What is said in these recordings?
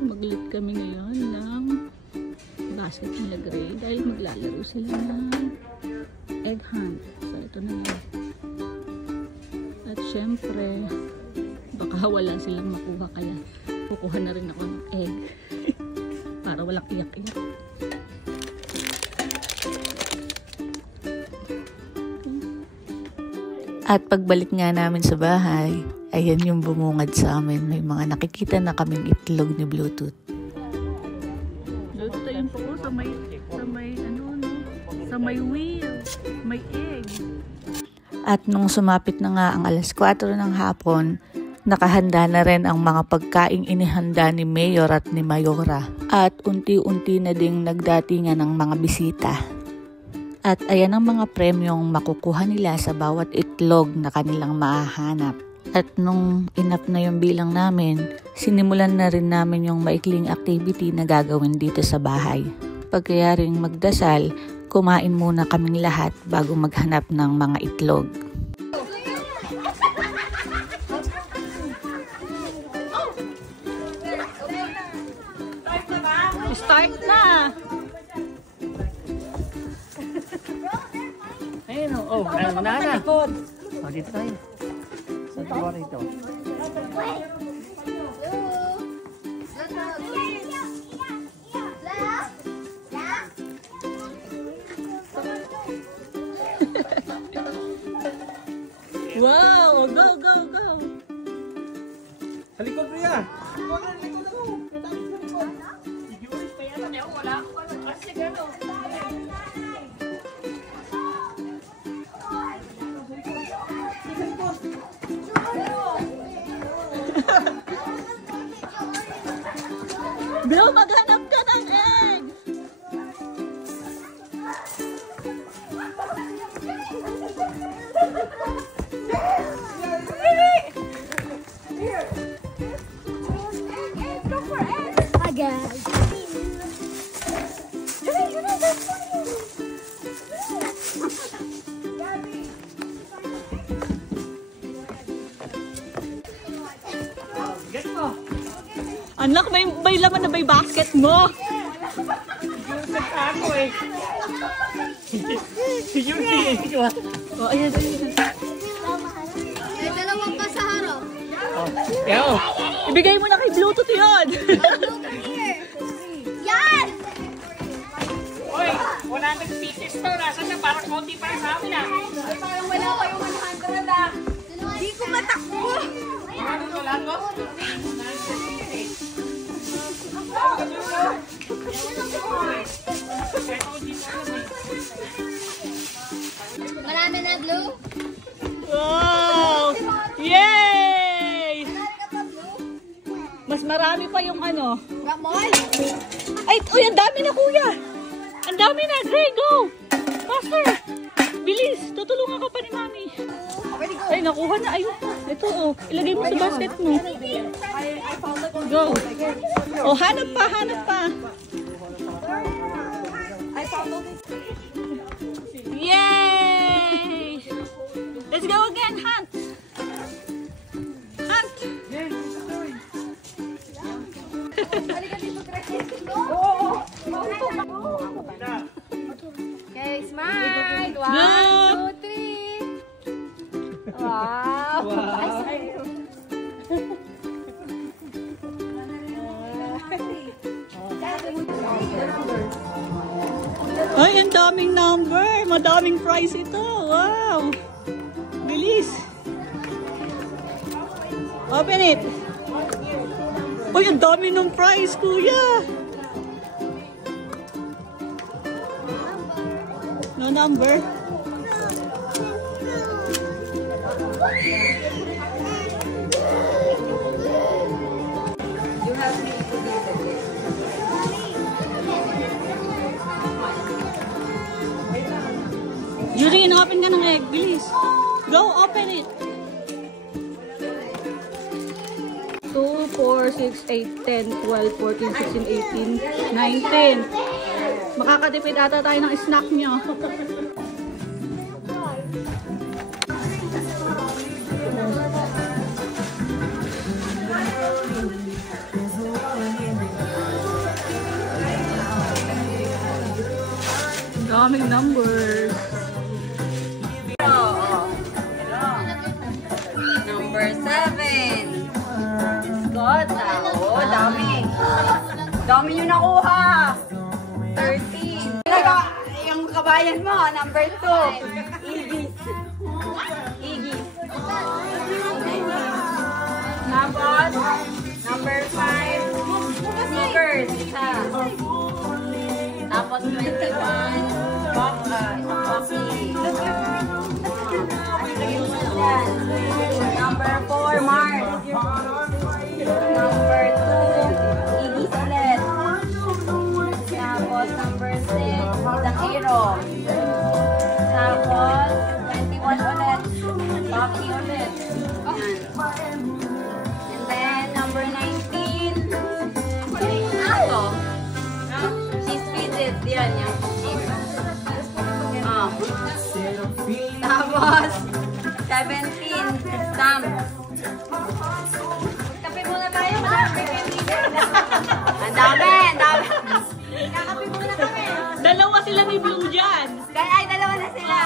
Maglit kami ngayon ng basket nila Gray dahil maglalaro sila ng egg hunt. So ito na yan. At syempre baka wala silang makuha kaya kukuha na rin ako ng egg para walang iyak-iyak. At pagbalik nga namin sa bahay, ayan yung bumungad sa amin. May mga nakikita na kaming itlog ni Bluetooth. Bluetooth ayun po sa may wheel, may egg. At nung sumapit na nga ang alas 4 ng hapon, nakahanda na rin ang mga pagkaing inihanda ni Mayor at ni Mayora. At unti-unti na ding nagdatingan ng mga bisita. At ayan ang mga premyong makukuha nila sa bawat itlog na kanilang mahahanap. At nung enough na yung bilang namin, sinimulan na rin namin yung maikling activity na gagawin dito sa bahay. Pagkayaring magdasal, kumain muna kaming lahat bago maghanap ng mga itlog. Start na! Ayun o. Ayun mo na. O, dito tayo. Sa tawa rito. Wow! Go, go, go! Sa likod, Priya! Wala ako kasi gano'n. Bill, maghanap ka ng egg! Go for egg! Hi guys! Anak, may laman na ba yung basket mo? Yung ako eh. Yung Oh, ayan, ayan. May dalawang pa sa harap. Yo, ibigay mo na kay Bluetooth yun. Yan! Oy, 100 pieces to. Nasa siya? Parang konti pa rin sa amin ah. Parang wala pa yung 100 ah. Di ko matakbo. Ano to lahat to? Marami na, Blue? Wow! Yay! Marami ka pa, Blue? Mas marami pa yung ano. Ramon? Ay, uy, ang dami na kuya. Ang dami na. Gray, go! Faster! Bilis, tutulungan ka pa ni Mami. Ready, go. Ay, nakuha na. Ayun. Ito, oh. Ilagay mo sa basket mo. Go. Oh, hanap pa, hanap pa. Yay! Let's go again, hunt. Hunt. Okay, smile. 1, Good. 2, 3. Wow. Ay, ang daming number. Madaming prize ito. Wow. Bilis. Open it. Uy, ang dami ng prize, kuya. No number. Yuri, open ka ng egg. Bilis. Go, open it. 2, 4, 6, 8, 10, 12, 14, 16, 18, 19. Makakatipid ata tayo ng snack nyo. daming numbers. Number 7. Gota. Oh, dami. Dami nyo nakuha. 13. Yung kabayan mo, number 2. Igis. Igis. Tapos, number 5. Sneakers. Isa. Tapos, 21. Isang coffee. Number 4, Mars. Number 2, Igis ulit. Tapos, number 6, isang Aero. Tapos, 21 ulit. Coffee ulit. Yan. And then, number 19, ito. Cheese pieces. Yan, yung cheese. Tapos, 17, stamp. Kape muna tayo, madami ang dami, ang dami. Kakape muna kami. Dalawa sila ni Blue dyan. Ay, dalawa na sila.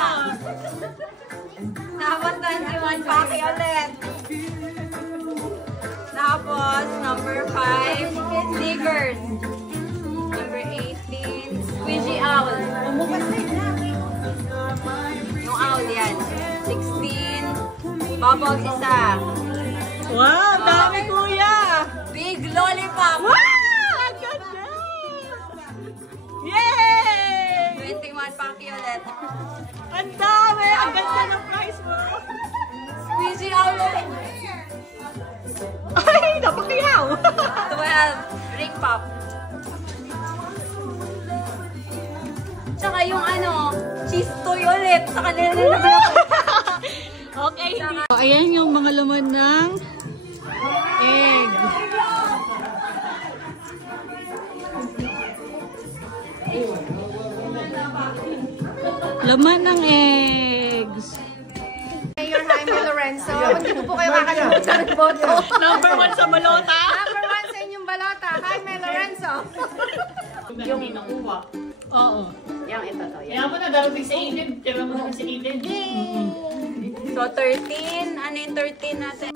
Tapos, 21, paki ulit. Tapos, number 5, sneakers. Number 18, squishy owl. Yung owl yan. 16, bubbles isa. Wow, dami kuya. Big lollipop. Wow, ang ganda. Yay! 21 paki ulit. Ang dami. Ang ganda ng price mo. Squishy owl ulit. Ay, napakiyaw. 12, ring pop. Tsaka yung cheese toy ulit. Sa kanila na naman ako. Okay. Ayan yung mga laman ng egg. Laman ng eggs. Mayor Jaime Lorenzo, hindi ko po kayo kakalimutan ng boto. Number 1 sa balota. Number 1 sa inyong balota, Jaime Lorenzo. Yung nakuha. Oo. Yung ito to. Kaya mo na darating sa Eden. Tira mo na sa Eden. So 13, ano yung 13 natin?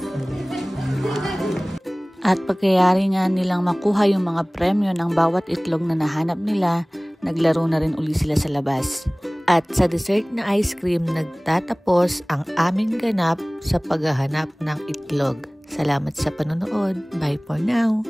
At pagkayari nga nilang makuha yung mga premyo ng bawat itlog na nahanap nila, naglaro na rin uli sila sa labas. At sa dessert na ice cream, nagtatapos ang aming ganap sa paghahanap ng itlog. Salamat sa panonood. Bye for now!